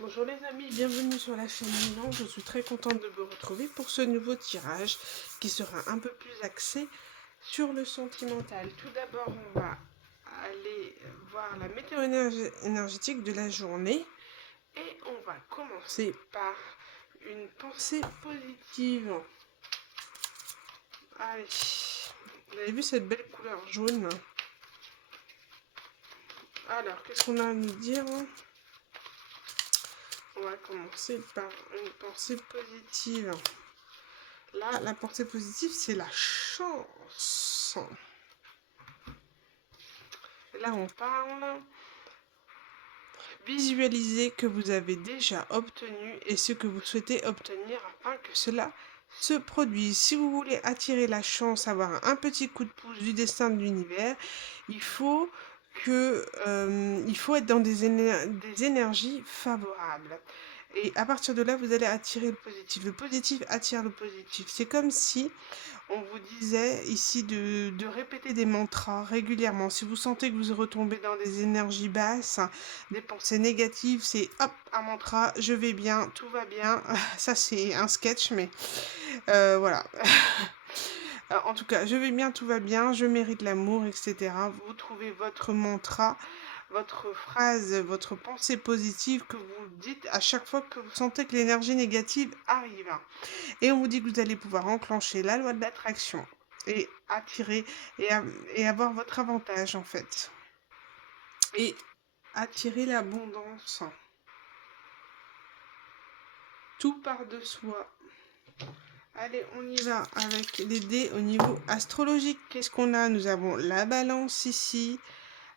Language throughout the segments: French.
Bonjour les amis, bienvenue sur la chaîne Milan. Je suis très contente de vous retrouver pour ce nouveau tirage qui sera un peu plus axé sur le sentimental. Tout d'abord, on va aller voir la météo énergétique de la journée et on va commencer par une pensée positive. Allez, vous avez vu cette belle couleur jaune? Alors, qu'est-ce qu'on a à nous dire? On va commencer par une pensée positive. Là, la pensée positive, c'est la chance. Là, on parle. Visualisez que vous avez déjà obtenu et ce que vous souhaitez obtenir afin que cela se produise. Si vous voulez attirer la chance, avoir un petit coup de pouce du destin de l'univers, il faut il faut être dans des énergies favorables. Et à partir de là, vous allez attirer le positif. Le positif attire le positif. C'est comme si on vous disait ici de répéter des mantras régulièrement. Si vous sentez que vous retombez dans des énergies basses, des pensées négatives, c'est hop, un mantra, je vais bien, tout va bien. Ça, c'est un sketch, mais voilà. En tout cas, je vais bien, tout va bien, je mérite l'amour, etc. Vous trouvez votre mantra, votre phrase, votre pensée positive que vous dites à chaque fois que vous sentez que l'énergie négative arrive. Et on vous dit que vous allez pouvoir enclencher la loi de l'attraction et attirer et avoir votre avantage en fait. Et attirer l'abondance. Tout part de soi. Allez, on y va avec les dés au niveau astrologique. Qu'est-ce qu'on a? Nous avons la balance ici.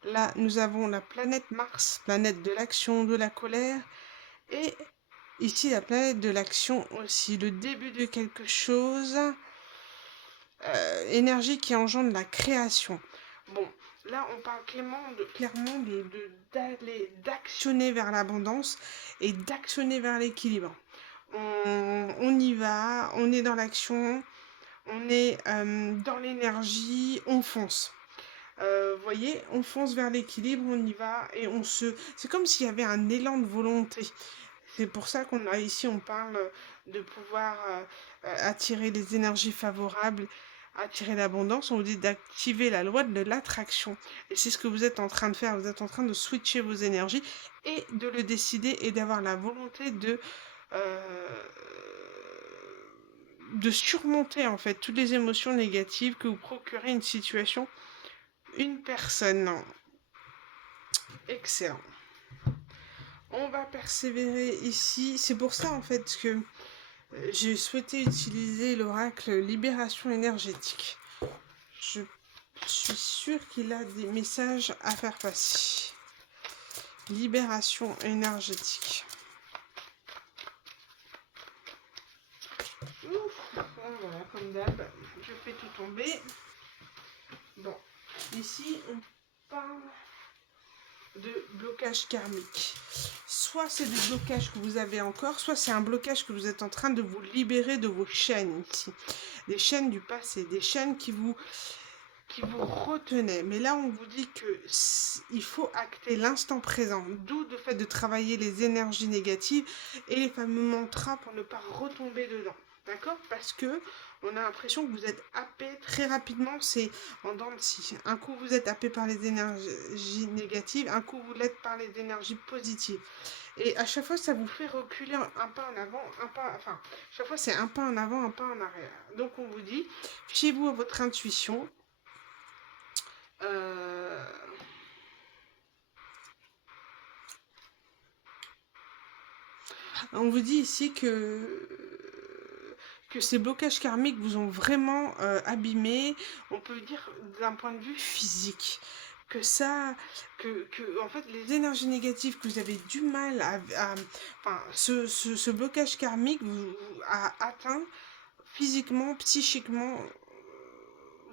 Là, nous avons la planète Mars, planète de l'action, de la colère. Et ici, la planète de l'action aussi, le début de quelque chose. Énergie qui engendre la création. Bon, là, on parle clairement d'aller, d'actionner vers l'abondance et d'actionner vers l'équilibre. On y va, on est dans l'action, on est dans l'énergie, on fonce. Voyez, on fonce vers l'équilibre, on y va et on se... C'est comme s'il y avait un élan de volonté. C'est pour ça qu'on a ici, on parle de pouvoir attirer les énergies favorables, attirer l'abondance. On vous dit d'activer la loi de l'attraction. Et c'est ce que vous êtes en train de faire. Vous êtes en train de switcher vos énergies et de le décider et d'avoir la volonté euh, de surmonter en fait toutes les émotions négatives que vous procurez une situation, une personne. Excellent. On va persévérer ici. C'est pour ça en fait que j'ai souhaité utiliser l'oracle Libération énergétique. Je suis sûre qu'il a des messages à faire passer. Libération énergétique. Ouf, voilà, comme d'hab, je fais tout tomber. Bon, ici on parle de blocage karmique. Soit c'est des blocages que vous avez encore, soit c'est un blocage que vous êtes en train de vous libérer de vos chaînes ici. Des chaînes du passé, des chaînes qui vous retenaient. Mais là, on vous dit que il faut acter l'instant présent, d'où le fait de travailler les énergies négatives et les fameux mantras pour ne pas retomber dedans. D'accord? Parce que on a l'impression que vous êtes happé très rapidement, c'est en dents de scie. Un coup, vous êtes happé par les énergies négatives, un coup, vous l'êtes par les énergies positives. Et à chaque fois, ça vous fait reculer un pas en avant, un pas... Enfin, chaque fois, c'est un pas en avant, un pas en arrière. Donc, on vous dit, fiez-vous à votre intuition. Euh... On vous dit ici que ces blocages karmiques vous ont vraiment abîmé, on peut dire d'un point de vue physique. Que ça, en fait, les énergies négatives que vous avez du mal enfin, ce blocage karmique vous a atteint physiquement, psychiquement,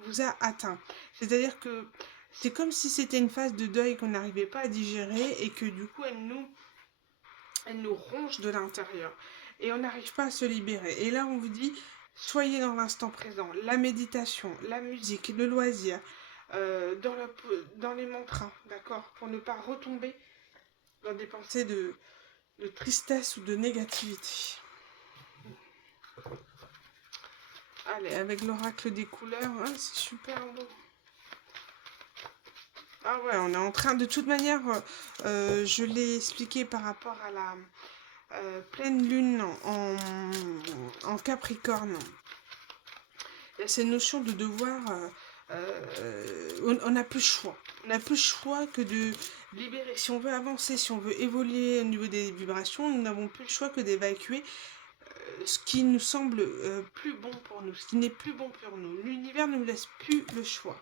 vous a atteint. C'est-à-dire que c'est comme si c'était une phase de deuil qu'on n'arrivait pas à digérer et que du coup, elle nous ronge de l'intérieur. Et on n'arrive pas à se libérer. Et là, on vous dit, soyez dans l'instant présent. La méditation, la musique, le loisir, dans les mantras, d'accord? Pour ne pas retomber dans des pensées de tristesse ou de négativité. Allez, avec l'oracle des couleurs, hein, c'est super beau. Ah ouais, on est en train, de toute manière, je l'ai expliqué par rapport à la pleine lune en Capricorne. Il y a cette notion de devoir, on n'a plus le choix. On n'a plus le choix que de libérer. Si on veut avancer, si on veut évoluer au niveau des vibrations, nous n'avons plus le choix que d'évacuer ce qui nous semble plus bon pour nous, ce qui n'est plus bon pour nous. L'univers ne nous laisse plus le choix.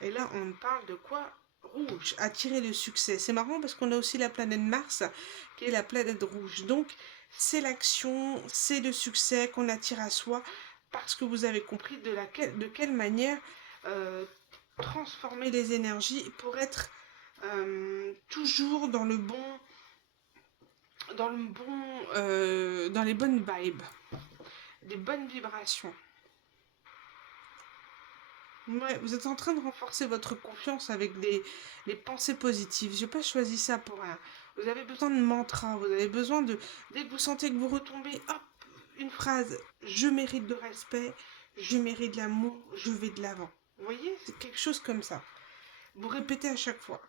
Et là, on parle de quoi? Rouge, attirer le succès. C'est marrant parce qu'on a aussi la planète Mars, qui est la planète rouge. Donc, c'est l'action, c'est le succès qu'on attire à soi, parce que vous avez compris de quelle manière euh, transformer les énergies pour être toujours dans le bon, dans les bonnes vibes, des bonnes vibrations. Ouais, vous êtes en train de renforcer votre confiance avec les pensées positives. J'ai pas choisi ça pour rien. Vous avez besoin de mantra, vous avez besoin de... Dès que vous sentez que vous retombez, hop, une phrase. Je mérite de respect, je mérite l'amour, je vais de l'avant. Vous voyez, c'est quelque chose comme ça. Vous répétez à chaque fois.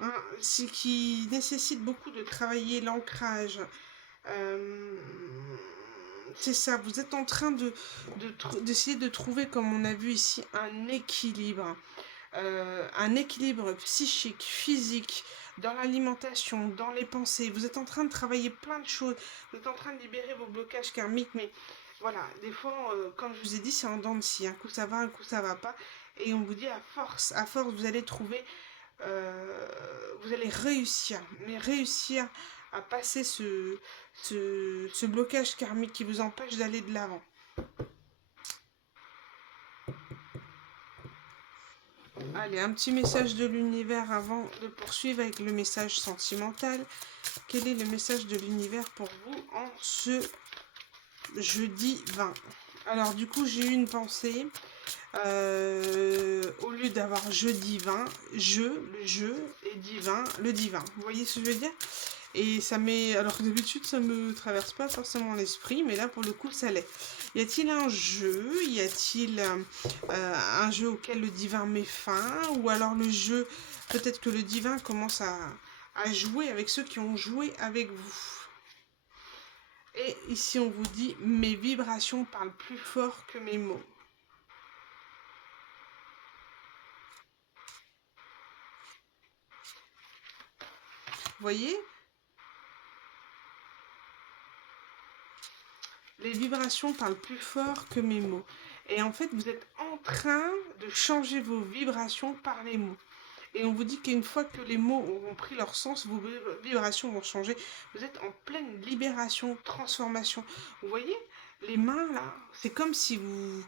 Hein, ce qui nécessite beaucoup de travailler l'ancrage. Euh, c'est ça, vous êtes en train d'essayer de trouver, comme on a vu ici, un équilibre. Un équilibre psychique, physique, dans l'alimentation, dans les pensées. Vous êtes en train de travailler plein de choses. Vous êtes en train de libérer vos blocages karmiques. Mais voilà, des fois, comme je vous ai dit, c'est en dents de scie. Un coup ça va, un coup ça va pas. Et on vous dit à force, vous allez trouver, vous allez réussir. Mais réussir à passer ce blocage karmique qui vous empêche d'aller de l'avant. Allez, un petit message de l'univers avant de poursuivre avec le message sentimental. Quel est le message de l'univers pour vous en ce jeudi 20? Alors du coup, j'ai eu une pensée. Au lieu d'avoir jeudi 20, le jeu, et divin, le divin. Vous voyez ce que je veux dire? Et ça m'est... Alors que d'habitude, ça me traverse pas forcément l'esprit, mais là, pour le coup, ça l'est. Y a-t-il un jeu? Y a-t-il un jeu auquel le divin met fin? Ou alors le jeu, peut-être que le divin commence à jouer avec ceux qui ont joué avec vous. Et ici, on vous dit, mes vibrations parlent plus fort que mes mots. Vous voyez? Les vibrations parlent plus fort que mes mots. Et en fait, vous êtes en train de changer vos vibrations par les mots. Et on vous dit qu'une fois que les mots auront pris leur sens, vos vibrations vont changer. Vous êtes en pleine libération, transformation. Vous voyez, les mains là, c'est comme si vous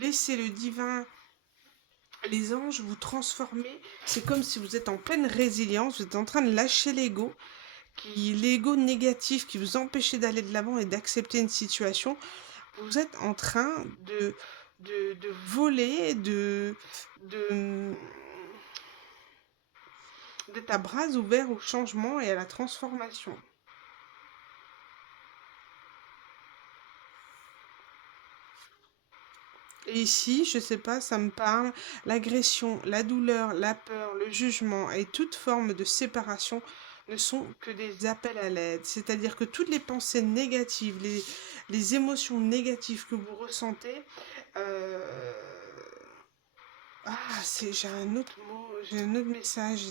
laissez le divin, les anges vous transformer. C'est comme si vous êtes en pleine résilience, vous êtes en train de lâcher l'ego, l'ego négatif qui vous empêchait d'aller de l'avant et d'accepter une situation. Vous êtes en train de voler, d'être à bras ouverts au changement et à la transformation. Et ici, je sais pas, ça me parle, l'agression, la douleur, la peur, le jugement et toute forme de séparation ne sont que des appels à l'aide. C'est-à-dire que toutes les pensées négatives, les émotions négatives que vous ressentez, euh... ah, j'ai un autre mot, j'ai un autre message.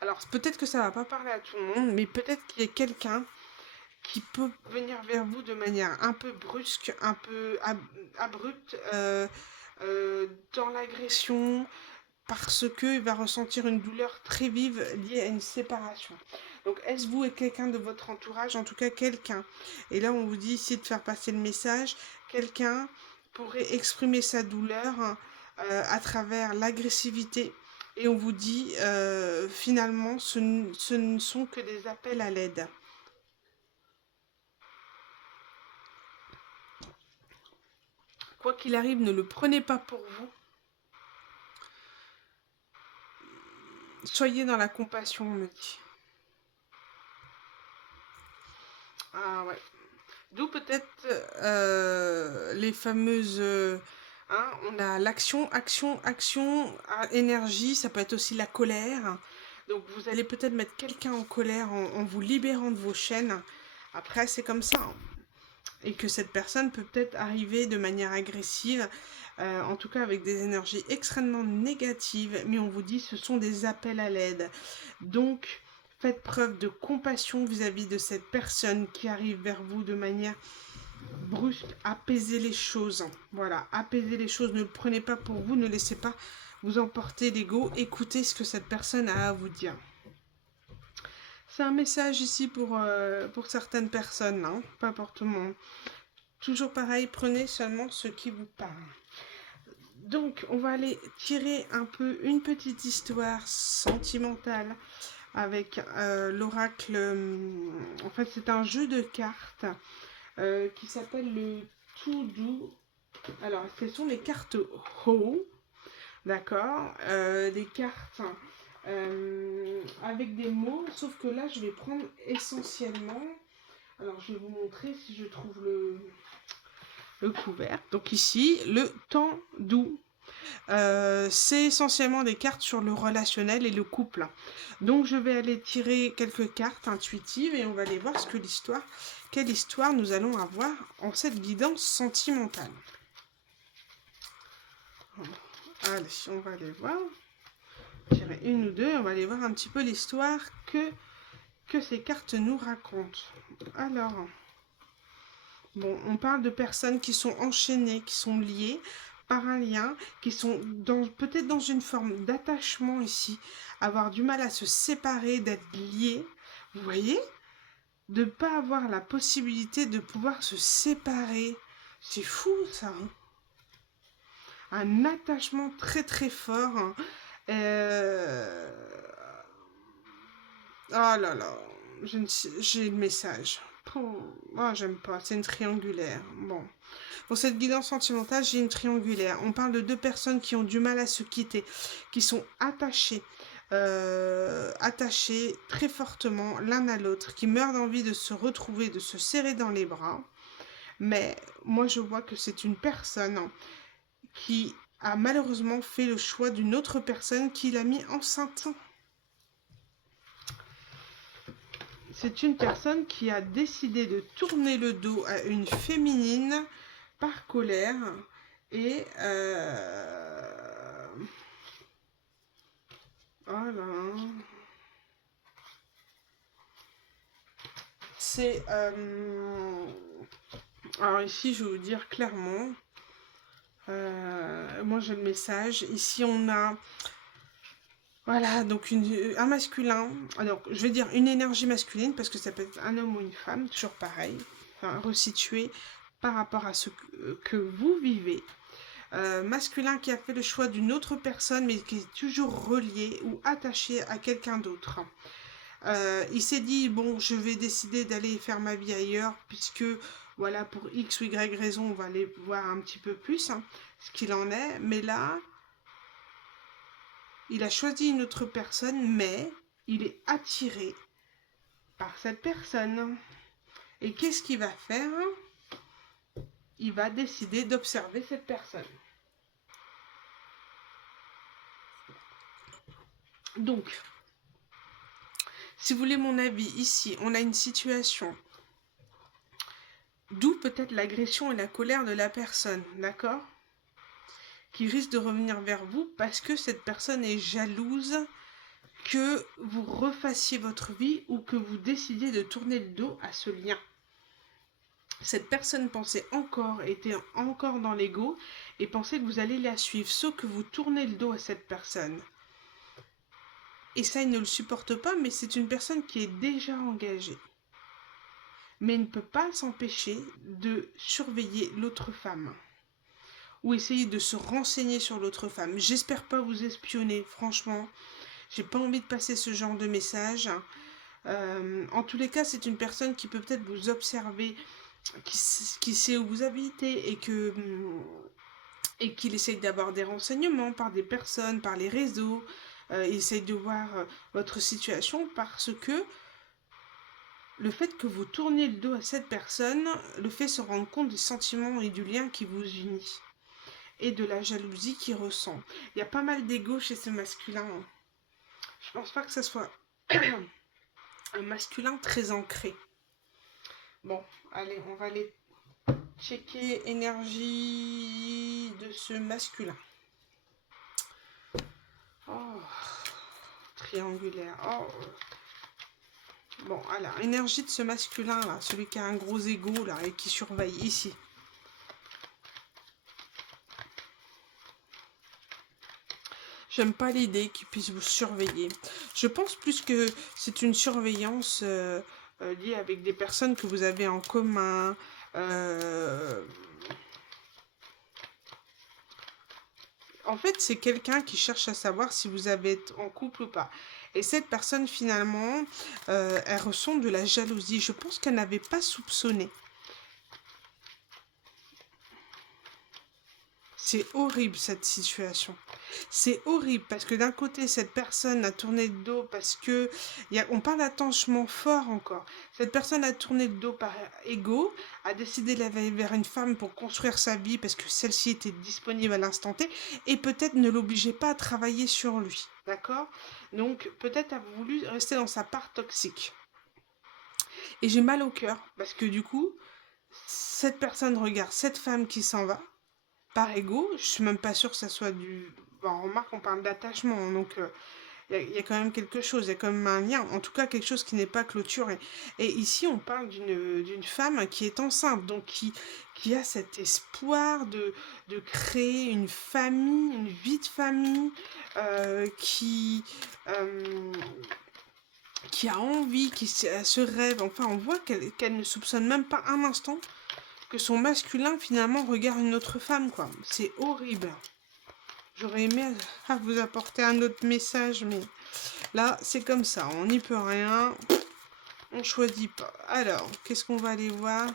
Alors, peut-être que ça va pas parler à tout le monde, mais peut-être qu'il y a quelqu'un qui peut venir vers vous de manière un peu brusque, un peu abrupte, dans l'agression, parce qu'il va ressentir une douleur très vive liée à une séparation. Donc, est-ce vous et quelqu'un de votre entourage, en tout cas quelqu'un, et là on vous dit ici de faire passer le message, quelqu'un pourrait exprimer sa douleur à travers l'agressivité, et on vous dit finalement ce ne sont que des appels à l'aide. Quoi qu'il arrive, ne le prenez pas pour vous. Soyez dans la compassion, on me dit. Ah ouais. D'où peut-être les fameuses... hein, on a l'action, action, action, énergie, ça peut être aussi la colère. Donc vous allez peut-être mettre quelqu'un en colère en vous libérant de vos chaînes. Après, c'est comme ça, hein. Et que cette personne peut peut-être arriver de manière agressive, en tout cas avec des énergies extrêmement négatives, mais on vous dit ce sont des appels à l'aide. Donc, faites preuve de compassion vis-à-vis de cette personne qui arrive vers vous de manière brusque, apaisez les choses. Voilà, apaisez les choses, ne le prenez pas pour vous, ne laissez pas vous emporter l'ego, écoutez ce que cette personne a à vous dire. C'est un message ici pour certaines personnes, hein, pas pour tout le monde. Toujours pareil, prenez seulement ce qui vous parle. Donc, on va aller tirer un peu une petite histoire sentimentale avec l'oracle. En fait, c'est un jeu de cartes qui s'appelle le Tout Doux. Alors, ce sont les cartes Ho, d'accord, des cartes avec des mots, sauf que là, je vais prendre essentiellement. Alors, je vais vous montrer si je trouve le couvercle. Donc ici, le temps doux. C'est essentiellement des cartes sur le relationnel et le couple. Donc je vais aller tirer quelques cartes intuitives et on va aller voir quelle histoire nous allons avoir en cette guidance sentimentale. Allez, on va aller voir. Tirer une ou deux, on va aller voir un petit peu l'histoire que ces cartes nous racontent. Alors, bon, on parle de personnes qui sont enchaînées, qui sont liées par un lien, qui sont peut-être dans une forme d'attachement ici, avoir du mal à se séparer, d'être liés. Vous voyez? De ne pas avoir la possibilité de pouvoir se séparer. C'est fou ça, hein. Un attachement très très fort, hein. Oh là là, j'ai le message. Oh, j'aime pas, c'est une triangulaire. Bon. Pour cette guidance sentimentale, j'ai une triangulaire. On parle de deux personnes qui ont du mal à se quitter, qui sont attachés très fortement l'un à l'autre, qui meurent d'envie de se retrouver, de se serrer dans les bras. Mais moi, je vois que c'est une personne qui a malheureusement fait le choix d'une autre personne qui l'a mis enceinte. C'est une personne qui a décidé de tourner le dos à une féminine par colère et oh là là. C'est alors ici je vais vous dire clairement moi j'ai le message ici on a voilà donc un masculin, alors je vais dire une énergie masculine parce que ça peut être un homme ou une femme, toujours pareil, enfin resitué par rapport à ce que vous vivez. Masculin qui a fait le choix d'une autre personne mais qui est toujours relié ou attaché à quelqu'un d'autre. Il s'est dit bon je vais décider d'aller faire ma vie ailleurs puisque voilà pour X ou Y raison on va aller voir un petit peu plus hein, ce qu'il en est, mais là il a choisi une autre personne mais il est attiré par cette personne et qu'est-ce qu'il va faire? Il va décider d'observer cette personne. Donc, si vous voulez mon avis, ici, on a une situation d'où peut-être l'agression et la colère de la personne, d'accord? Qui risque de revenir vers vous parce que cette personne est jalouse que vous refassiez votre vie ou que vous décidiez de tourner le dos à ce lien. Cette personne était encore dans l'ego et pensait que vous allez la suivre, sauf que vous tournez le dos à cette personne. Et ça, il ne le supporte pas, mais c'est une personne qui est déjà engagée. Mais il ne peut pas s'empêcher de surveiller l'autre femme. Ou essayer de se renseigner sur l'autre femme. J'espère pas vous espionner, franchement. J'ai pas envie de passer ce genre de message. En tous les cas, c'est une personne qui peut peut-être vous observer, qui sait où vous habitez et qu'il essaye d'avoir des renseignements par des personnes, par les réseaux, il essaye de voir votre situation parce que le fait que vous tourniez le dos à cette personne le fait se rendre compte des sentiments et du lien qui vous unit et de la jalousie qu'il ressent. Il y a pas mal d'ego chez ce masculin. Je pense pas que ce soit un masculin très ancré. Bon, allez, on va aller checker énergie de ce masculin. Oh, triangulaire. Oh. Bon, alors, énergie de ce masculin là, celui qui a un gros ego là et qui surveille ici. J'aime pas l'idée qu'il puisse vous surveiller. Je pense plus que c'est une surveillance liée avec des personnes que vous avez en commun. En fait, c'est quelqu'un qui cherche à savoir si vous avez été en couple ou pas. Et cette personne, finalement, elle ressent de la jalousie. Je pense qu'elle n'avait pas soupçonné. C'est horrible cette situation. C'est horrible parce que d'un côté, cette personne a tourné le dos parce que on parle d'attachement fort encore. Cette personne a tourné le dos par ego, a décidé d'aller vers une femme pour construire sa vie parce que celle-ci était disponible à l'instant T et peut-être ne l'obligeait pas à travailler sur lui. D'accord? Donc peut-être a voulu rester dans sa part toxique. Et j'ai mal au cœur parce que du coup, cette personne regarde cette femme qui s'en va par ego. Je suis même pas sûre que ça soit du. Bon, on remarque, on parle d'attachement, donc il y a quand même quelque chose, il y a quand même un lien, en tout cas quelque chose qui n'est pas clôturé. Et ici, on parle d'une femme qui est enceinte, donc qui a cet espoir de créer une famille, une vie de famille, euh, qui a envie, qui se rêve. Enfin, on voit qu'elle ne soupçonne même pas un instant que son masculin finalement regarde une autre femme, quoi. C'est horrible. J'aurais aimé vous apporter un autre message, mais là, c'est comme ça. On n'y peut rien. On choisit pas. Alors, qu'est-ce qu'on va aller voir?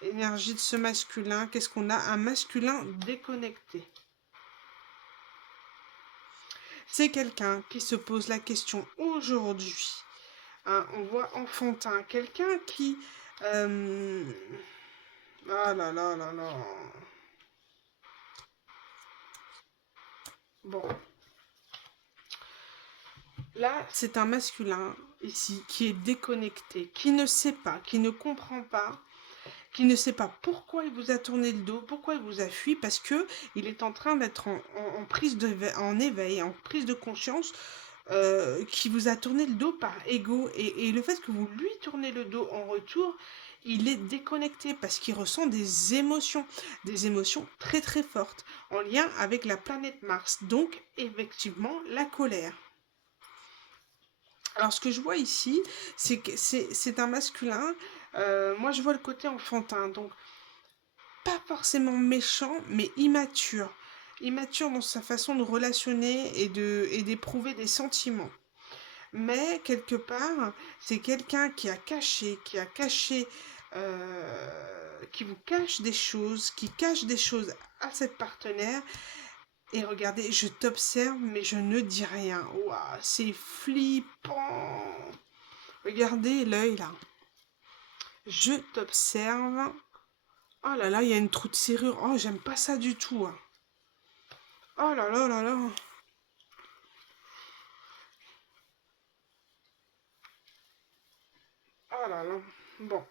Énergie de ce masculin. Qu'est-ce qu'on a? Un masculin déconnecté. C'est quelqu'un qui se pose la question aujourd'hui. Hein, on voit enfantin. Quelqu'un qui... Ah là là là là. Bon. Là, c'est un masculin ici qui est déconnecté, qui ne sait pas, qui ne comprend pas, qui ne sait pas pourquoi il vous a tourné le dos, pourquoi il vous a fui, parce que il est en train d'être en prise en éveil, en prise de conscience, qui vous a tourné le dos par ego. Et le fait que vous lui tournez le dos en retour, il est déconnecté parce qu'il ressent des émotions très très fortes, en lien avec la planète Mars. Donc, effectivement, la colère. Alors, ce que je vois ici, c'est que c'est un masculin. Moi, je vois le côté enfantin. Donc, pas forcément méchant, mais immature. Immature dans sa façon de relationner et d'éprouver des sentiments. Mais, quelque part, c'est quelqu'un qui vous cache des choses, qui cache des choses à cette partenaire. Et regardez, je t'observe, mais je ne dis rien. Waouh, c'est flippant. Regardez l'œil là. Je t'observe. Oh là là, il y a une trou de serrure. Oh, j'aime pas ça du tout, hein. Oh là là là là. Oh là là. Bon,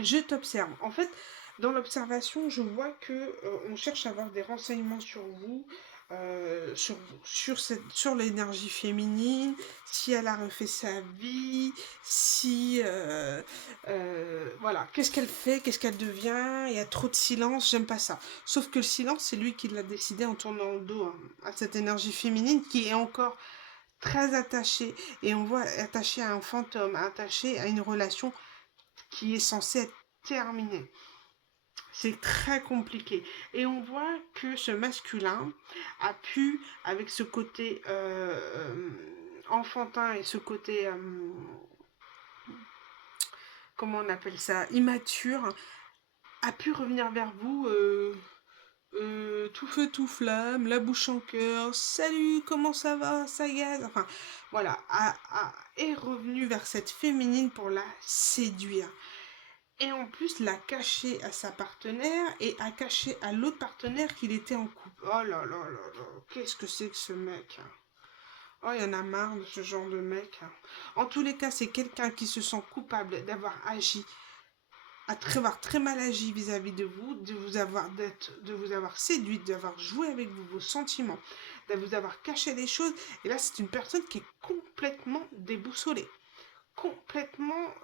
je t'observe. En fait, dans l'observation, je vois que on cherche à avoir des renseignements sur vous, sur l'énergie féminine, si elle a refait sa vie, si voilà, qu'est-ce qu'elle fait, qu'est-ce qu'elle devient. Il y a trop de silence, j'aime pas ça. Sauf que le silence, c'est lui qui l'a décidé en tournant le dos, hein, à cette énergie féminine qui est encore très attachée, et on voit attachée à un fantôme, attachée à une relation qui est censée être terminée. C'est très compliqué. Et on voit que ce masculin a pu, avec ce côté enfantin et ce côté, comment on appelle ça, immature, a pu revenir vers vous tout feu, tout flamme, la bouche en cœur, salut, comment ça va, ça gaz, enfin, voilà, est revenu vers cette féminine pour la séduire. Et en plus, l'a caché à sa partenaire et a caché à l'autre partenaire qu'il était en couple. Oh là là là là, qu'est-ce que c'est que ce mec, hein. Oh, il y en a marre de ce genre de mec, hein. En tous les cas, c'est quelqu'un qui se sent coupable d'avoir agi, avoir très mal agi vis-à-vis de vous, de vous avoir séduite, d'avoir joué avec vous, vos sentiments, de vous avoir caché des choses. Et là, c'est une personne qui est complètement déboussolée. Complètement,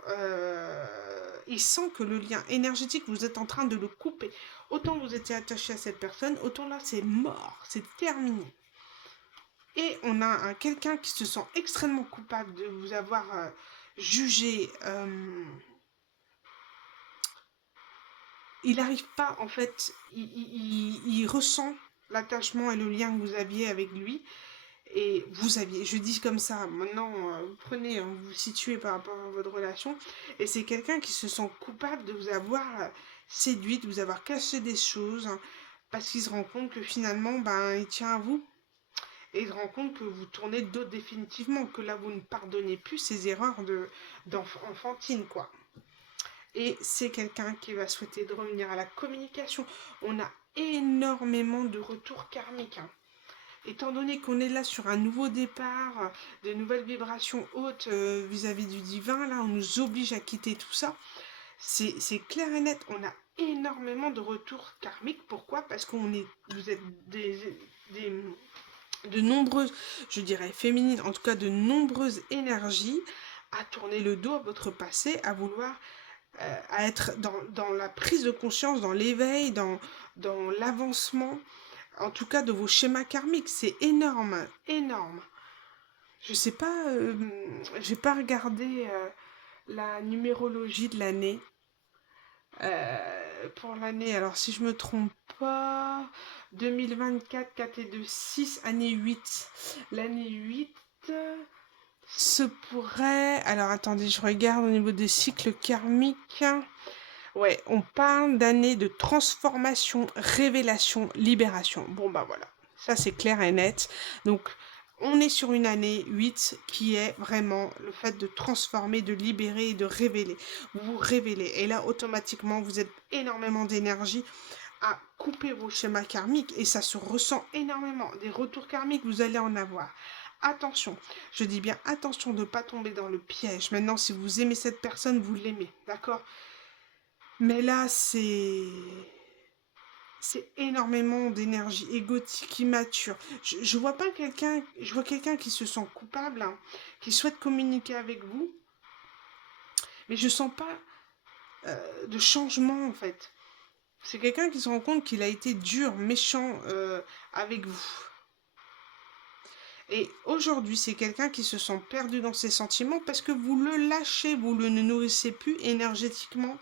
il sent que le lien énergétique, vous êtes en train de le couper. Autant vous étiez attaché à cette personne, autant là, c'est mort, c'est terminé. Et on a quelqu'un qui se sent extrêmement coupable de vous avoir jugé. Il n'arrive pas, en fait, il ressent l'attachement et le lien que vous aviez avec lui. Et vous aviez, je dis comme ça, maintenant, vous prenez, vous vous situez par rapport à votre relation, et c'est quelqu'un qui se sent coupable de vous avoir séduite, de vous avoir caché des choses, hein, parce qu'il se rend compte que finalement, ben, il tient à vous. Et il se rend compte que vous tournez de dos définitivement, que là, vous ne pardonnez plus ces erreurs d'enfantine, quoi. Et c'est quelqu'un qui va souhaiter de revenir à la communication. On a énormément de retours karmiques, hein. Étant donné qu'on est là sur un nouveau départ, de nouvelles vibrations hautes vis-à-vis du divin, là, on nous oblige à quitter tout ça. C'est clair et net, on a énormément de retours karmiques. Pourquoi? Parce vous êtes des, de nombreuses, je dirais féminines, en tout cas de nombreuses énergies à tourner le dos à votre passé, à vouloir à être dans la prise de conscience, dans l'éveil, dans l'avancement, en tout cas de vos schémas karmiques. C'est énorme, énorme. Je sais pas, j'ai pas regardé la numérologie de l'année. Pour l'année, alors si je me trompe pas, 2024, 4 et 2, 6, année 8. L'année 8 se pourrait... Alors attendez, je regarde au niveau des cycles karmiques. Ouais, on parle d'années de transformation, révélation, libération. Bon bah voilà, ça c'est clair et net. Donc on est sur une année 8 qui est vraiment le fait de transformer, de libérer et de révéler. Vous vous révélez et là automatiquement vous êtes énormément d'énergie à couper vos schémas karmiques et ça se ressent énormément. Des retours karmiques, vous allez en avoir. Attention, je dis bien attention de ne pas tomber dans le piège. Maintenant, si vous aimez cette personne, vous l'aimez, d'accord? Mais là, c'est énormément d'énergie égotique, immature. Je vois pas quelqu'un, je vois quelqu'un qui se sent coupable, hein, qui souhaite communiquer avec vous, mais je sens pas de changement en fait. C'est quelqu'un qui se rend compte qu'il a été dur, méchant avec vous. Et aujourd'hui, c'est quelqu'un qui se sent perdu dans ses sentiments parce que vous le lâchez, vous le nourrissez plus énergétiquement.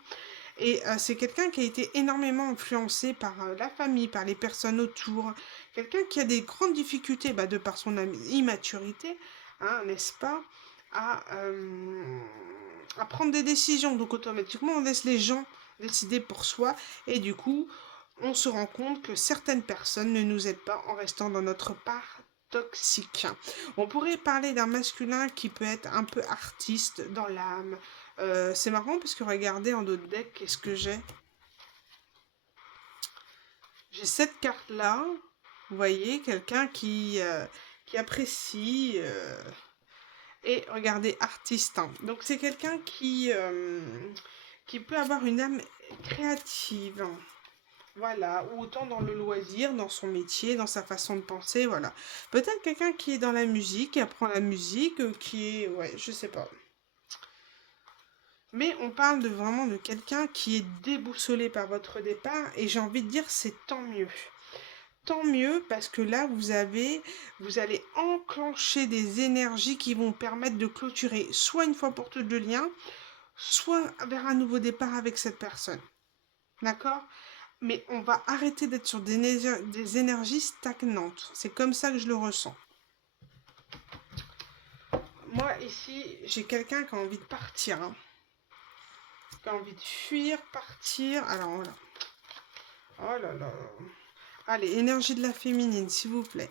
Et c'est quelqu'un qui a été énormément influencé par la famille, par les personnes autour. Quelqu'un qui a des grandes difficultés, bah, de par son immaturité, hein, n'est-ce pas, à, euh, à prendre des décisions. Donc automatiquement, on laisse les gens décider pour soi. Et du coup, on se rend compte que certaines personnes ne nous aident pas en restant dans notre part toxique. On pourrait parler d'un masculin qui peut être un peu artiste dans l'âme. C'est marrant parce que regardez en d'autres decks, qu'est-ce que j'ai? J'ai cette carte-là. Vous voyez, quelqu'un qui apprécie. Et regardez, artiste, hein. Donc c'est quelqu'un qui peut avoir une âme créative. Voilà, ou autant dans le loisir, dans son métier, dans sa façon de penser, voilà. Peut-être quelqu'un qui est dans la musique, qui apprend la musique, qui est... Ouais, je sais pas. Mais on parle vraiment de quelqu'un qui est déboussolé par votre départ, et j'ai envie de dire c'est tant mieux. Tant mieux parce que là, vous allez enclencher des énergies qui vont permettre de clôturer soit une fois pour toutes le lien, soit vers un nouveau départ avec cette personne. D'accord? Mais on va arrêter d'être sur des énergies stagnantes. C'est comme ça que je le ressens. Moi, ici, j'ai quelqu'un qui a envie de partir, hein. Qui a envie de fuir, partir. Alors, voilà. Oh là là. Allez, énergie de la féminine, s'il vous plaît.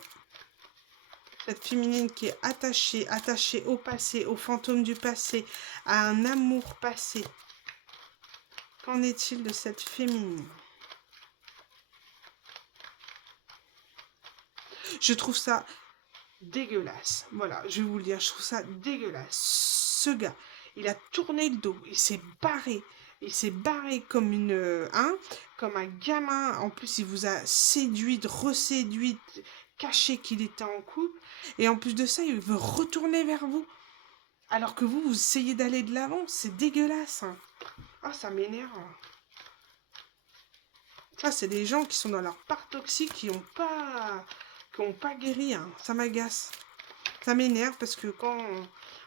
Cette féminine qui est attachée au passé, au fantôme du passé, à un amour passé. Qu'en est-il de cette féminine? Je trouve ça dégueulasse. Voilà, je vais vous le dire, je trouve ça dégueulasse. Ce gars, il a tourné le dos, il s'est barré. Il s'est barré comme comme un gamin. En plus, il vous a séduite, reséduite, caché qu'il était en couple. Et en plus de ça, il veut retourner vers vous. Alors que vous essayez d'aller de l'avant. C'est dégueulasse. Hein. Ah, ça m'énerve. Ça, c'est des gens qui sont dans leur part toxique, qui ont pas guéri. Hein. Ça m'agace. Ça m'énerve parce que quand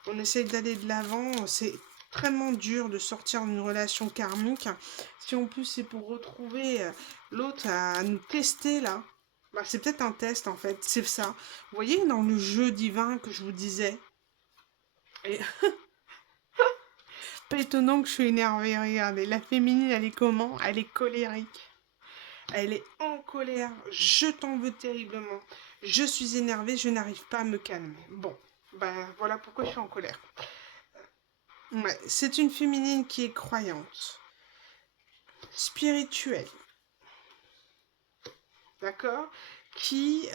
on essaye d'aller de l'avant, c'est extrêmement dur de sortir d'une relation karmique. Si en plus c'est pour retrouver l'autre à nous tester là, bah, c'est peut-être un test en fait, c'est ça. Vous voyez dans le jeu divin que je vous disais. Et pas étonnant que je suis énervée, regardez. La féminine, elle est comment? Elle est colérique. Elle est en colère. Je t'en veux terriblement. Je suis énervée, je n'arrive pas à me calmer. Bon, ben voilà pourquoi je suis en colère. Ouais, c'est une féminine qui est croyante, spirituelle, d'accord? Qui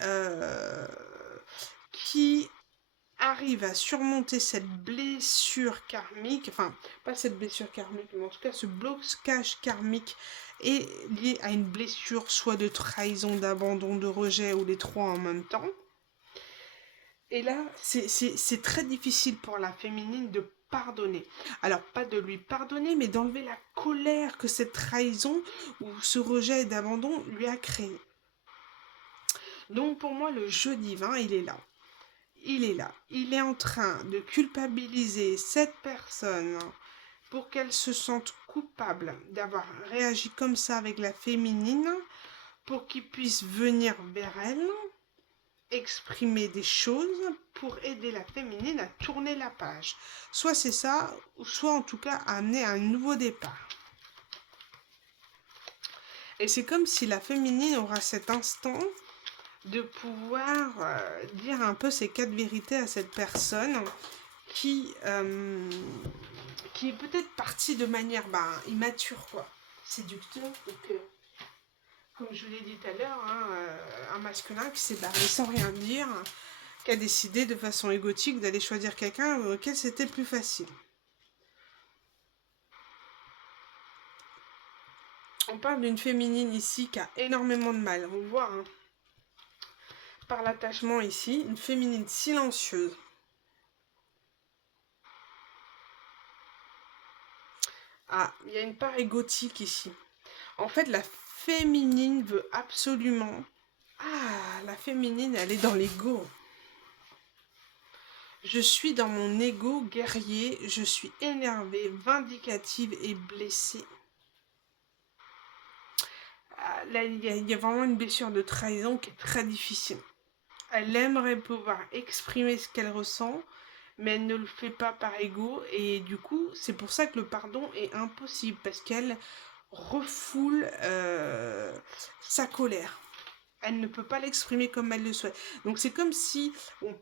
arrive à surmonter cette blessure karmique, enfin, pas cette blessure karmique, mais en tout cas, ce blocage karmique est lié à une blessure, soit de trahison, d'abandon, de rejet, ou les trois en même temps. Et là, c'est très difficile pour la féminine de pardonner. Alors, pas de lui pardonner, mais d'enlever la colère que cette trahison ou ce rejet d'abandon lui a créé. Donc, pour moi, le jeu divin, il est là. Il est là. Il est en train de culpabiliser cette personne pour qu'elle se sente coupable d'avoir réagi comme ça avec la féminine, pour qu'il puisse venir vers elle, exprimer des choses pour aider la féminine à tourner la page. Soit c'est ça, soit en tout cas amener à un nouveau départ. Et c'est comme si la féminine aura cet instant de pouvoir dire un peu ses quatre vérités à cette personne qui est peut-être partie de manière immature, quoi, séducteur. Donc, comme je l'ai dit tout à l'heure, un masculin qui s'est barré sans rien dire, qui a décidé de façon égotique d'aller choisir quelqu'un auquel c'était plus facile. On parle d'une féminine ici qui a énormément de mal, on voit, hein, par l'attachement ici, une féminine silencieuse. Ah, il y a une part égotique ici. En fait, la féminine veut absolument... Ah, la féminine, elle est dans l'ego. Je suis dans mon ego guerrier, je suis énervée, vindicative et blessée. Ah, là, il y a vraiment une blessure de trahison qui est très difficile. Elle aimerait pouvoir exprimer ce qu'elle ressent, mais elle ne le fait pas par ego. Et du coup, c'est pour ça que le pardon est impossible, parce qu'elle refoule sa colère. Elle ne peut pas l'exprimer comme elle le souhaite. Donc c'est comme si on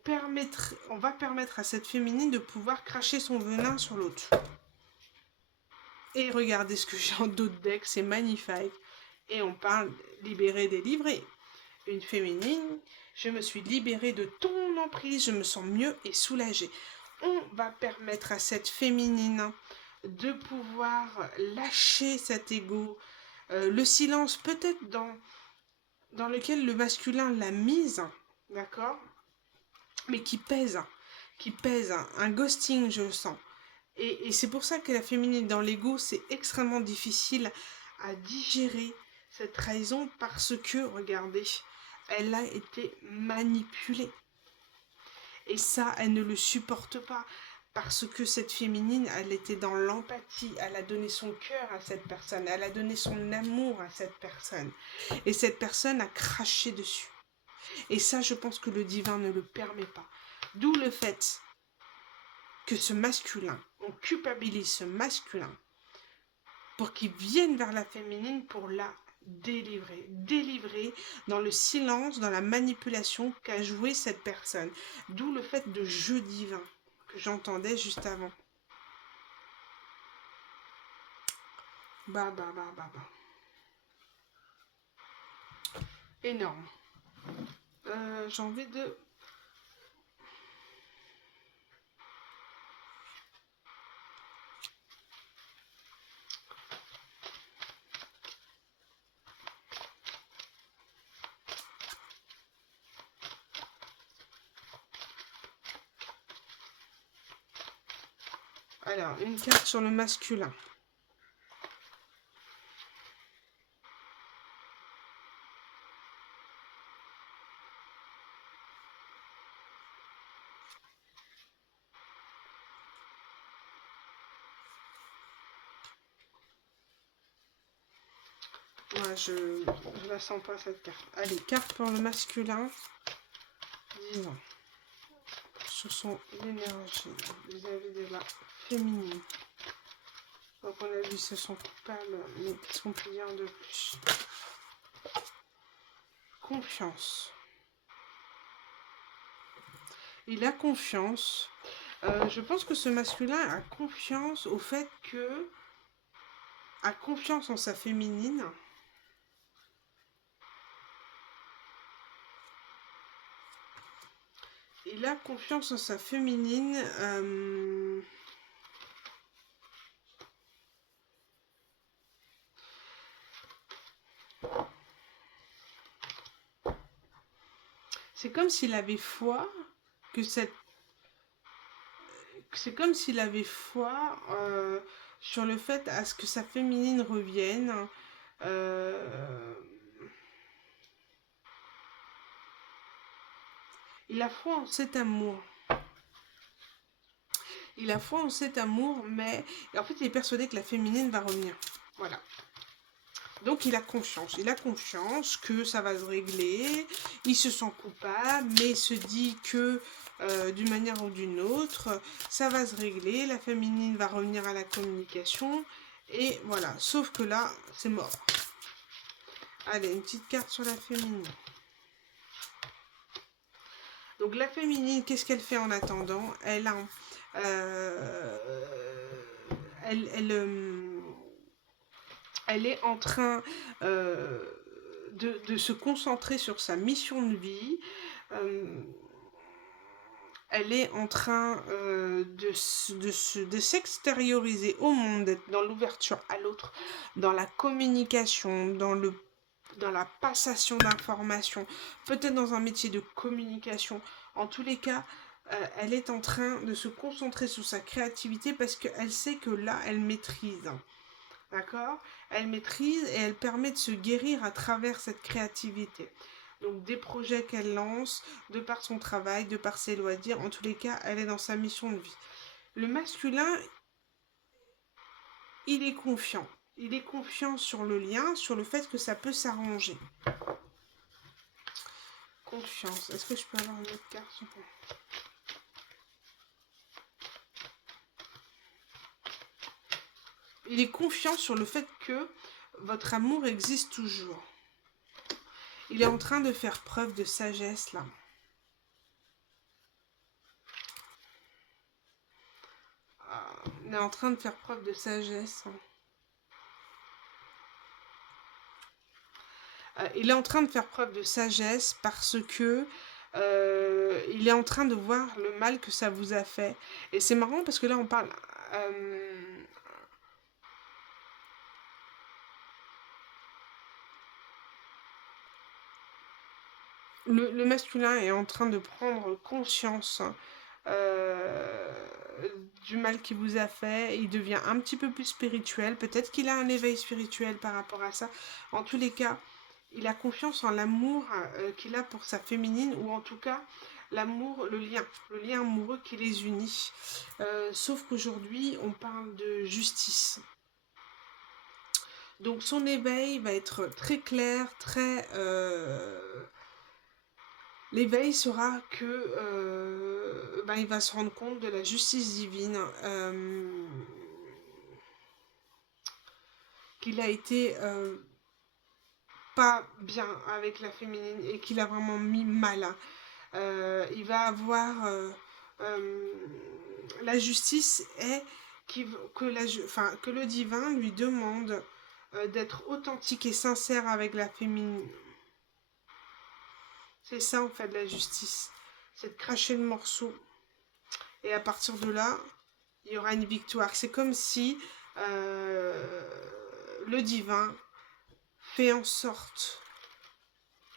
va permettre à cette féminine de pouvoir cracher son venin sur l'autre. Et regardez ce que j'ai en d'autres decks, c'est magnifique. Et on parle libérée, délivrée. Une féminine, je me suis libérée de ton emprise, je me sens mieux et soulagée. On va permettre à cette féminine de pouvoir lâcher cet ego, le silence peut-être dans lequel le masculin l'a mise, d'accord, mais qui pèse, un ghosting, je le sens. Et c'est pour ça que la féminine dans l'ego, c'est extrêmement difficile à digérer cette trahison parce que, regardez, elle a été manipulée. Et ça, elle ne le supporte pas parce que cette féminine, elle était dans l'empathie, elle a donné son cœur à cette personne, elle a donné son amour à cette personne. Et cette personne a craché dessus. Et ça, je pense que le divin ne le permet pas. D'où le fait que ce masculin, on culpabilise ce masculin pour qu'il vienne vers la féminine pour la délivré dans le silence, dans la manipulation qu'a joué cette personne. D'où le fait de jeu divin que j'entendais juste avant. Bah. Énorme. J'ai envie de... Alors, une carte sur le masculin. Ouais, je la sens pas cette carte. Allez, carte pour le masculin. Disons. Sur son énergie vis-à-vis de la féminine. Donc on a vu ce sont coupables, mais qu'est-ce qu'on peut dire de plus? Confiance. Il a confiance. Je pense que ce masculin a confiance au fait que... a confiance en sa féminine. Il a confiance en sa féminine. C'est comme s'il avait foi que cette... C'est comme s'il avait foi sur le fait à ce que sa féminine revienne. Il a foi en cet amour. Il a foi en cet amour, mais en fait, il est persuadé que la féminine va revenir. Voilà. Donc, il a confiance. Il a confiance que ça va se régler. Il se sent coupable, mais il se dit que d'une manière ou d'une autre, ça va se régler. La féminine va revenir à la communication. Et voilà. Sauf que là, c'est mort. Allez, une petite carte sur la féminine. Donc, la féminine, qu'est-ce qu'elle fait en attendant? Elle a... elle est en train de se concentrer sur sa mission de vie. Elle est en train de s'extérioriser au monde, d'être dans l'ouverture à l'autre, dans la communication, dans la passation d'informations, peut-être dans un métier de communication. En tous les cas, elle est en train de se concentrer sur sa créativité parce qu'elle sait que là, elle maîtrise. D'accord? Elle maîtrise et elle permet de se guérir à travers cette créativité. Donc des projets qu'elle lance, de par son travail, de par ses loisirs, en tous les cas, elle est dans sa mission de vie. Le masculin, il est confiant. Il est confiant sur le lien, sur le fait que ça peut s'arranger. Confiance. Est-ce que je peux avoir une autre carte? Il est confiant sur le fait que votre amour existe toujours. Il est en train de faire preuve de sagesse là. Il est en train de faire preuve de sagesse. Il est en train de faire preuve de sagesse parce que il est en train de voir le mal que ça vous a fait. Et c'est marrant parce que là on parle... le masculin est en train de prendre conscience du mal qu'il vous a fait. Il devient un petit peu plus spirituel. Peut-être qu'il a un éveil spirituel par rapport à ça. En tous les cas, il a confiance en l'amour qu'il a pour sa féminine, ou en tout cas l'amour, le lien amoureux qui les unit. Sauf qu'aujourd'hui, on parle de justice. Donc son éveil va être très clair, très... L'éveil sera que il va se rendre compte de la justice divine, qu'il a été pas bien avec la féminine et qui l'a vraiment mis mal, hein. Il va avoir euh, la justice est que le divin lui demande d'être authentique et sincère avec la féminine. C'est ça en fait la justice, c'est de cracher le morceau. Et à partir de là, il y aura une victoire. C'est comme si le divin fait en sorte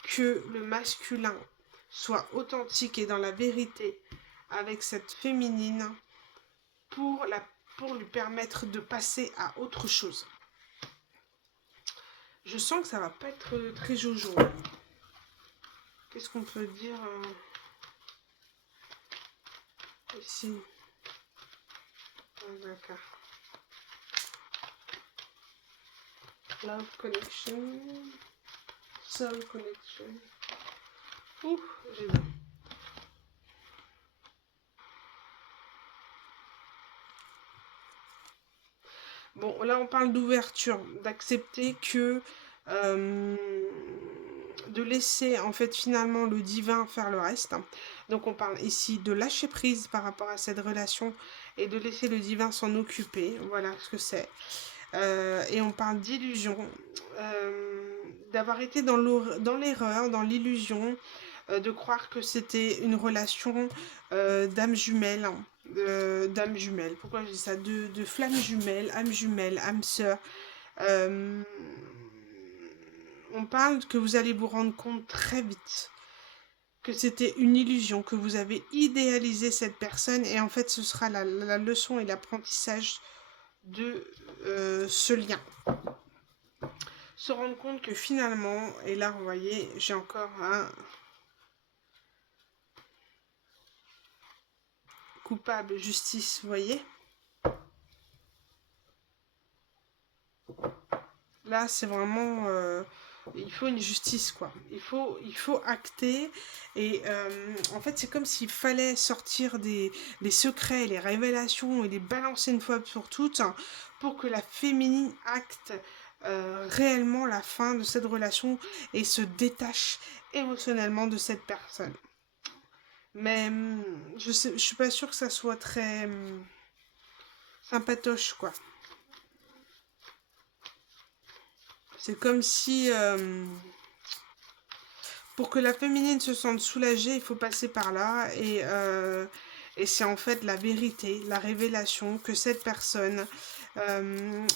que le masculin soit authentique et dans la vérité avec cette féminine pour, pour lui permettre de passer à autre chose. Je sens que ça va pas être très jojo. Qu'est-ce qu'on peut dire ici? D'accord. Love connection. Soul connection. Ouh, j'ai vu. Bon, là on parle d'ouverture, d'accepter que de laisser en fait finalement le divin faire le reste. Donc on parle ici de lâcher prise par rapport à cette relation et de laisser le divin s'en occuper. Voilà ce que c'est. Et on parle d'illusion, d'avoir été dans l'erreur, dans l'illusion, de croire que c'était une relation d'âme jumelle. D'âme jumelle. Pourquoi je dis ça? De flamme jumelle, âme sœur. Euh, on parle que vous allez vous rendre compte très vite que c'était une illusion, que vous avez idéalisé cette personne et en fait ce sera la leçon et l'apprentissage de ce lien. Se rendre compte que finalement, et là vous voyez, j'ai encore un coupable, justice, vous voyez. Là c'est vraiment... il faut une justice quoi. Il faut acter et en fait c'est comme s'il fallait sortir des secrets, les révélations et les balancer une fois pour toutes pour que la féminine acte réellement la fin de cette relation et se détache émotionnellement de cette personne. Mais je suis pas sûre que ça soit très sympatoche quoi. C'est comme si pour que la féminine se sente soulagée, il faut passer par là et c'est en fait la vérité, la révélation que cette personne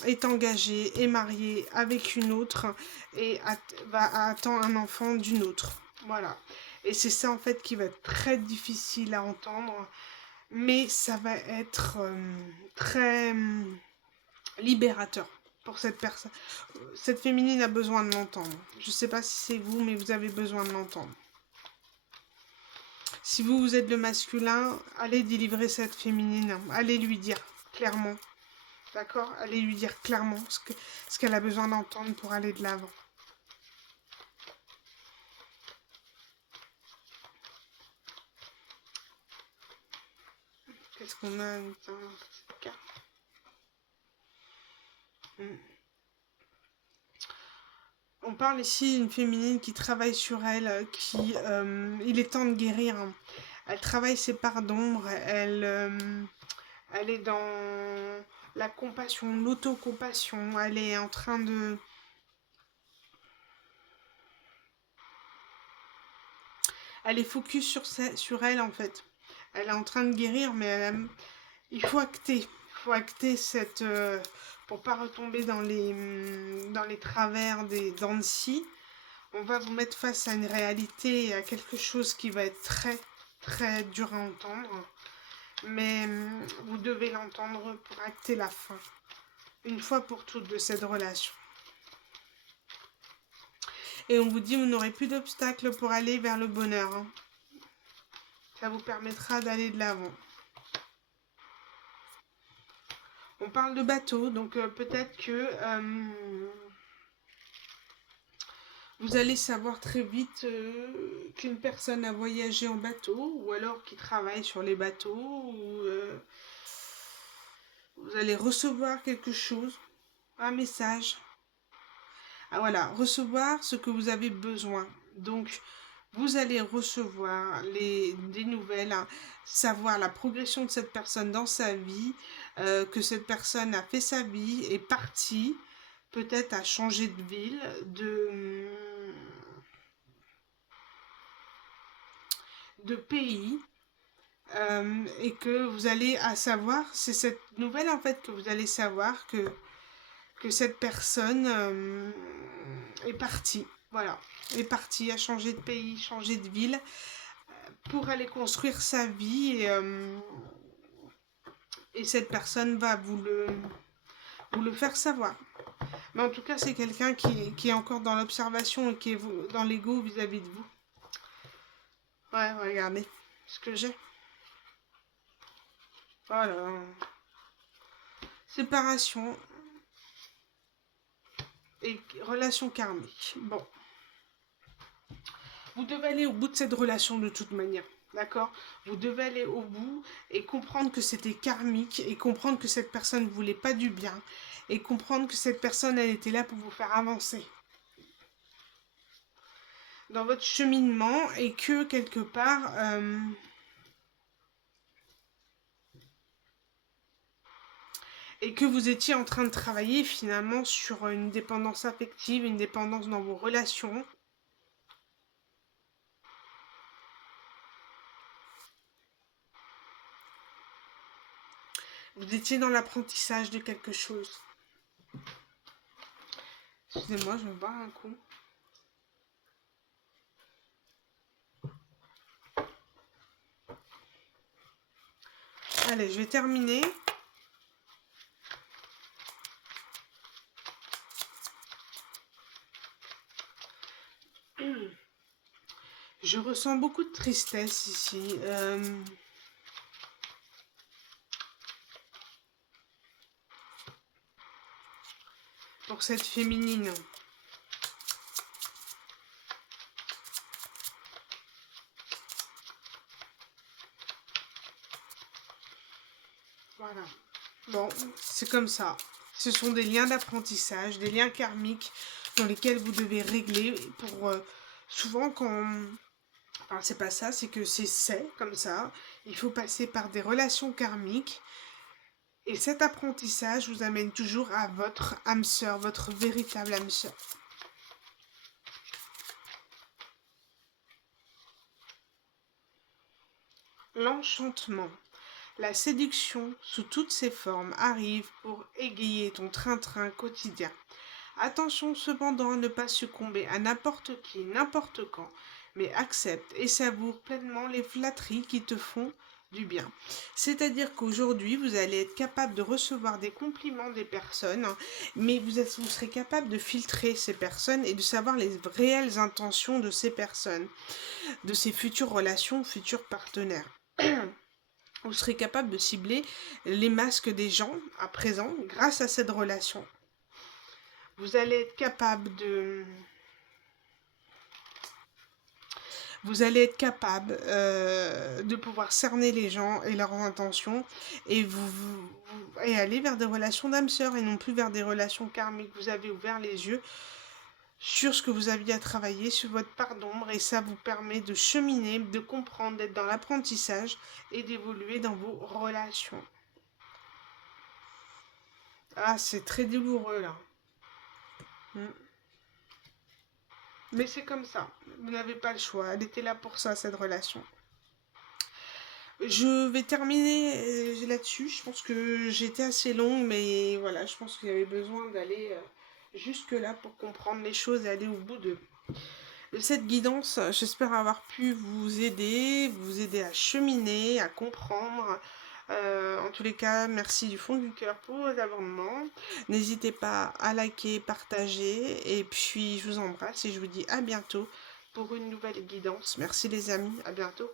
est engagée, est mariée avec une autre et va attendre un enfant d'une autre. Voilà. Et c'est ça en fait qui va être très difficile à entendre, mais ça va être très libérateur pour cette personne. Cette féminine a besoin de l'entendre. Je sais pas si c'est vous, mais vous avez besoin de l'entendre. Si vous, vous êtes le masculin, allez délivrer cette féminine. Allez lui dire clairement. D'accord? Allez lui dire clairement ce qu'elle a besoin d'entendre pour aller de l'avant. Qu'est-ce qu'on a dans cette carte? On parle ici d'une féminine qui travaille sur elle, il est temps de guérir. Elle travaille ses parts d'ombre, elle est dans la compassion, l'autocompassion, elle est en train de... Elle est focus sur elle en fait. Elle est en train de guérir, mais il faut acter. Il faut acter cette... pour pas retomber dans les travers des dents de scie. On va vous mettre face à une réalité, à quelque chose qui va être très, très dur à entendre. Mais vous devez l'entendre pour acter la fin. Une fois pour toutes de cette relation. Et on vous dit, vous n'aurez plus d'obstacles pour aller vers le bonheur. Hein. Ça vous permettra d'aller de l'avant. On parle de bateau, donc peut-être que vous allez savoir très vite qu'une personne a voyagé en bateau, ou alors qui travaille sur les bateaux, ou vous allez recevoir quelque chose, un message. ah, voilà, recevoir ce que vous avez besoin. Donc, vous allez recevoir des nouvelles, hein, savoir la progression de cette personne dans sa vie, que cette personne a fait sa vie, est partie, peut-être a changé de ville, de pays, et que vous allez à savoir, c'est cette nouvelle en fait que vous allez savoir que cette personne est partie. Voilà, est partie, a changé de pays, changé de ville pour aller construire sa vie et cette personne va vous le faire savoir. Mais en tout cas, c'est quelqu'un qui est encore dans l'observation et qui est dans l'ego vis-à-vis de vous. Ouais, regardez ce que j'ai. Voilà. Séparation et relation karmique. Bon. Vous devez aller au bout de cette relation de toute manière. D'accord? Vous devez aller au bout et comprendre que c'était karmique et comprendre que cette personne ne voulait pas du bien et comprendre que cette personne, elle était là pour vous faire avancer dans votre cheminement et que quelque part, et que vous étiez en train de travailler finalement sur une dépendance affective, une dépendance dans vos relations. Vous étiez dans l'apprentissage de quelque chose. Excusez-moi, je vais boire un coup. Allez, je vais terminer. Je ressens beaucoup de tristesse ici. Pour cette féminine. Voilà. Bon, c'est comme ça. Ce sont des liens d'apprentissage, des liens karmiques dans lesquels vous devez régler pour souvent quand... Enfin, c'est pas ça, c'est que c'est comme ça. Il faut passer par des relations karmiques. Et cet apprentissage vous amène toujours à votre âme sœur, votre véritable âme sœur. L'enchantement. La séduction, sous toutes ses formes, arrive pour égayer ton train-train quotidien. Attention cependant à ne pas succomber à n'importe qui, n'importe quand, mais accepte et savoure pleinement les flatteries qui te font du bien. C'est-à-dire qu'aujourd'hui, vous allez être capable de recevoir des compliments des personnes, mais vous serez capable de filtrer ces personnes et de savoir les réelles intentions de ces personnes, de ces futures relations, futurs partenaires. Vous serez capable de cibler les masques des gens à présent grâce à cette relation. Vous allez être capable de... Vous allez être capable de pouvoir cerner les gens et leurs intentions et et aller vers des relations d'âme sœur et non plus vers des relations karmiques. Vous avez ouvert les yeux sur ce que vous aviez à travailler, sur votre part d'ombre, et ça vous permet de cheminer, de comprendre, d'être dans l'apprentissage et d'évoluer dans vos relations. Ah, c'est très douloureux là. Mais c'est comme ça, vous n'avez pas le choix, elle était là pour ça, cette relation. Je vais terminer là-dessus, je pense que j'étais assez longue, mais voilà, je pense qu'il y avait besoin d'aller jusque-là pour comprendre les choses et aller au bout de cette guidance. J'espère avoir pu vous aider à cheminer, à comprendre. En tous les cas, merci du fond du cœur pour vos abonnements. N'hésitez pas à liker, partager. Et puis, je vous embrasse et je vous dis à bientôt pour une nouvelle guidance. Merci les amis, à bientôt.